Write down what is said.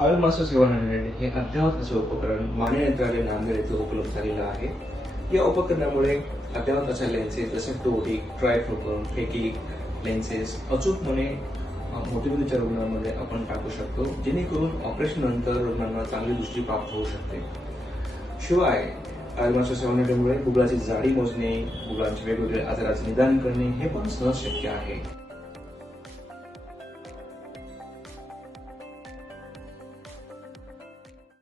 Oil master 700 हे अद्ययावत असे उपकरण माने नेत्रालय नांदेड येथे उपलब्ध झालेलं आहे. या उपकरणामुळे अद्ययावत अशा लेन्सेस जसे टोरिक, ट्रायफोकल, फेकिक लेन्सेस अचूकपणे मोठेपणीच्या रुग्णांमध्ये आपण टाकू शकतो, जेणेकरून ऑपरेशन नंतर रुग्णांना चांगली दृष्टी प्राप्त होऊ शकते. शिवाय ऑइल मास्टर 700 मुळे बुबुळाची जाडी मोजणे, बुबुळांचे वेगवेगळे आजाराचे निदान करणे हे पण सहज शक्य आहे.